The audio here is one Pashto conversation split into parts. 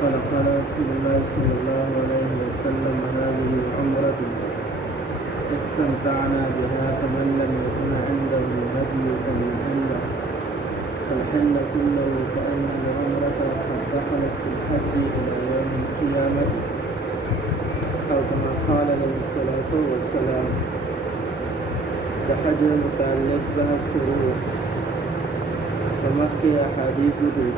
قال قال رسول الله صلى الله عليه وسلم هذه عمرة استمتعنا بها فمن لم يكن عنده الهدي فالحل كله فإن العمرة قد دخلت في الحج إلى يوم القيامة أو كما قال عليه الصلاة والسلام. د حج متعلق بحث شروع ومخکې احادیثو کې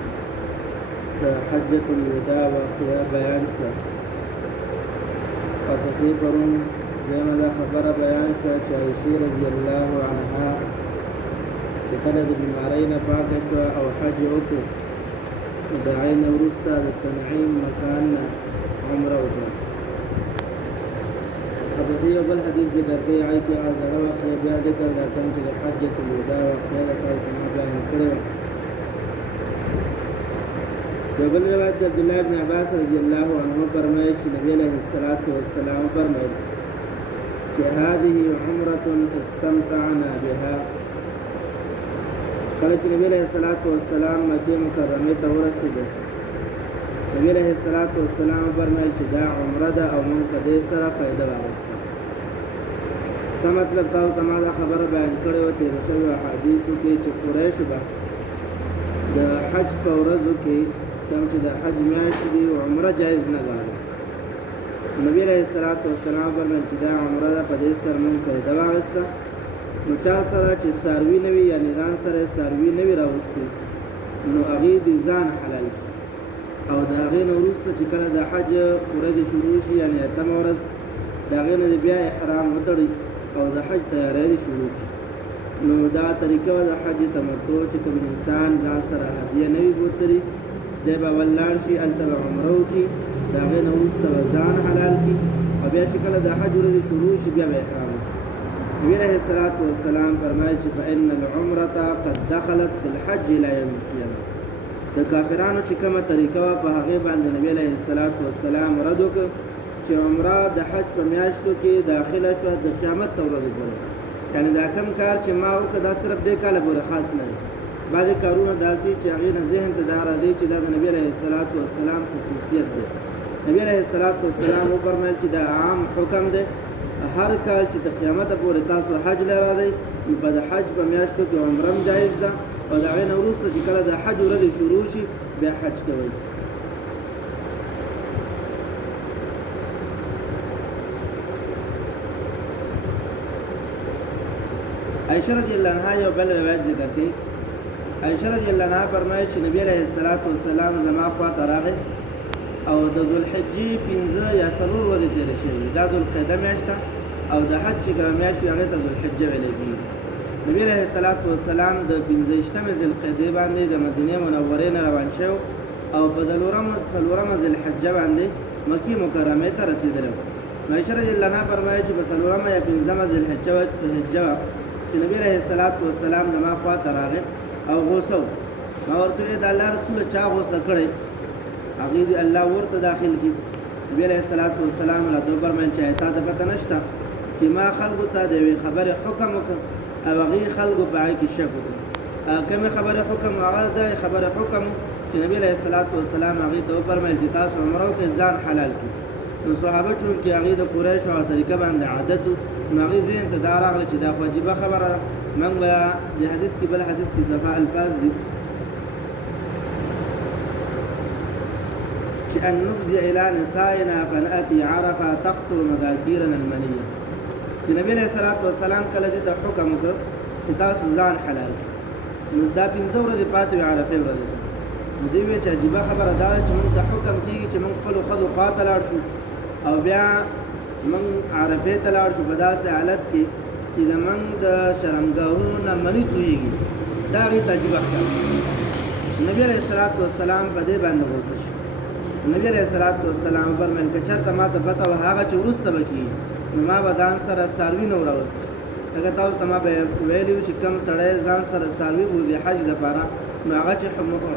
د حجة الوداع واقعه بیان شوه او پسې پرون دویمه دا خبره بیان شوه چې عایشې رضی الله عنها چې کله د بیمارۍ نه پاکه شوه او حج وکړو نو د هغې نه وروسته د تنعیم مکان نه عمره وکړه. پسې یو بل حدیث ذکر کوي هغې کې هغه زړه واقعه بیا ذکر دا کوم چې د حجة الوداع واقعه ده تاسو ما بیان کړې وه. یو بل روایت د عبدالله بن عباس رضی الله عنه فرمایي چې نبی علیه الصلاة والسلام فرمایي چې هذه عمرة استمتعنا بها. کله چې نبی علیه الصلاة والسلام مکې مکرمې ته ورسېدو نبی علیه الصلاة والسلام فرمایي چې دا عمره ده او موږ په دې سره فایده واخیسته. څه مطلب تاسو ته ما دا خبره بیان کړې وه تېرو شویو احادیثو کې چې قریشو به د حج په ورځو کې کوم چې د حج میاشت دي عمره جایز نه ګڼله. نبی علیه الصلاة والسلام فرمایل چې دا عمره ده په دې سره موږ فایده واخیسته. نو چا سره چې څاروي نه وي یعنې ځان سره یې څاروي نه وي راوستي نو هغې دې ځان حلال کړي او د هغې نه وروسته چې کله د حج ورځې شروع شي یعنې اتمه ورځ د هغې نه بیا احرام وتړي او د حج تیاری دې شروع کړي. نو دا طریقه وه د حج تمتع چې کوم انسان ځان سره هدیه نه وي بوتلي دی به ولاړ شي هلته به عمره وکړي د هغې نه وروسته به ځان حلال کړي او بیا چې کله د حج ورځې شروع شي بیا به احرام وکړي. نبی علیه الصلاة والسلام فرمایي چې فإن العمرة قد دخلت في الحج إلى يوم القیامة. د کافرانو چې کومه طریقه وه په هغې باندې نبی علیه الصلاة والسلام رد وکړ چې عمره د حج په میاشتو کې داخله شوه د قیامت ته ورځې پورې. یعنې دا کم کار چې ما وکړه دا صرف دې کاله پورې خاص نه دی. بعضې کارونه داسې چې هغې نه ذهن ته دا راځي چې دا د نبي علیه الصلاة والسلام خصوصیت دی. نبي علیه الصلاة والسلام وفرمیل چې دا عام حکم دی هر کال چې د قیامته پورې تاسو حج لرا دی نو په د حج په میاشتو کې عمره هم جایز ده او د هغې نه وروسته چې کله د حج ورځې شروع شي بیا حج کوئ. عائشہ رضی الله عنها یو بل روایت ذکر کوي. عائشہ رضی الله عنها فرمایي چې نبی علیه الصلاة والسلام زما خواته راغی او د ذوالحجې 5 یا 4 ورځې تېرې شوې دا ذوالقعده میاشت ده او د حج چې کومه میاشت وي هغې ته ذوالحجه ویلی کېږي. نبی علیه الصلاة والسلام د 15مې ذوالقعدې باندې د مدینې منورې نه روان شوی او په 4مه ذوالحجه باندې مکې مکرمې ته رسېدلی. نو عایشة رضی الله عنها فرمایي چې په 4مه یا 15مه ذوالحجه وه چې نبی علیه الصلاة والسلام زما خواته راغی او غوسه و. ما ورته وویل د الله رسوله چا غوسه کړی هغې دې الله ورته داخل کړي. نبي علیه الصلاة والسلام راته وفرمیل چې تا ته پته نشته چې ما خلکو ته د یوې خبرې حکم وکړ او هغې خلکو په هغې کې شک وکړ. کومې خبرې حکم هغه د خبرې حکم چې نبي علیه الصلاة والسلام هغې ته وفرمیل چې تاسو عمره وکړئ ځان حلال کړي. نو صحابه چونکې هغې د قریشو هغه طریقه باندې عادت و نو هغې ذهن ته دا راغله چې دا خو عجیبه خبره ده. موږ به د حدیث کې بل حدیث کې صفا الفاظ دي چې ان نفزع الى نسائنا فنأتي عرفه تقتل مذاکیرنا المنیه. چې نبی علیه الصلاة والسلام کله دې ته حکم وکړ چې تاسو ځان حلال کړئ نو دا 15 ورځې پاتې وې عرفې ورځې ته. نو دوی ویل چې عجیبه خبره دا ده چې موږ ته حکم کېږي چې موږ خپلو ښځو خواته لاړ شو او بیا موږ عرفې ته لاړ شو په داسې حالت کې چې د موږ د شرمګاهونو نه مني تویېږي. دا هغې ته عجیبه ښکاري. نبي علیه الصلاة والسلام په دې باندې غوسه شي. نبی علیه الصلاة والسلام فرمیل که چېرته ما ته پته وه هغه چې وروسته به کېږي نو ما به ځان سره څاروي نه وراوستي. لکه تاسو ته ما به ویلي وو چې کوم سړی ځان سره څاروي بوځي حج دپاره نو هغه چې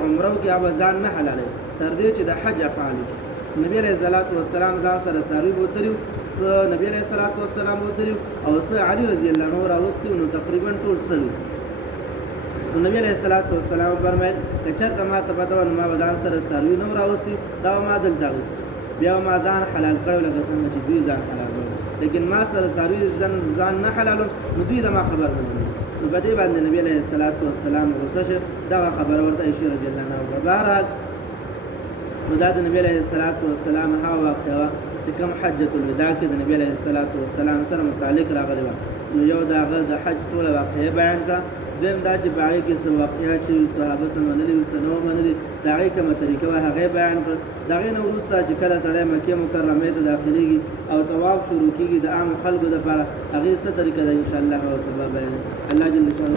عمره وکړي هغه به ځان نه حلالوي تر دې چې د حج افعال وکړي. نبی علیه الصلاة والسلام ځان سره څاروي بوتلي وو څه نبی علیه الصلاة والسلام بوتلي وو او څه علي رضی الله عنه راوستي وو نو تقریبا ټول 100 نو نبی علیه الصلاۃ والسلام فرمایل که چېرته ما ته پته وه نو ما به ځان سره څاروي نه راوستي دا به ما دلته اغوستي بیا به ما ځان حلال کړی لکه څنګه چې دوی ځان حلال کړی لیکن ما سره څاروي ځان نه حلالو نو دوی د ما خبر نه مني نو په دې باندې نبی علیه الصلاۃ والسلام غوسه شو دغه خبره ورته عایشه رضی الله عنها وکړه. بهرحال نو دا د نبی علیه الصلاۃ والسلام هغه واقعه وه چې کوم حجة الوداع کې د نبی علیه الصلاۃ والسلام سره متعلق راغلی وه. نو یو د هغه د حج ټوله واقعه بیان کړه، دویم دا چې په هغې کې څه واقعات چې صحابه څه منلي وي څه نه و منلي د هغې کومه طریقه وه هغې بیان کړه. د هغې نه وروسته چې کله سړی مکې مکرمې ته داخلېږي او طواف شروع کېږي د عامو خلکو دپاره هغې څه طریقه ده انشاءالله هغه سبا بیان الله جل شانه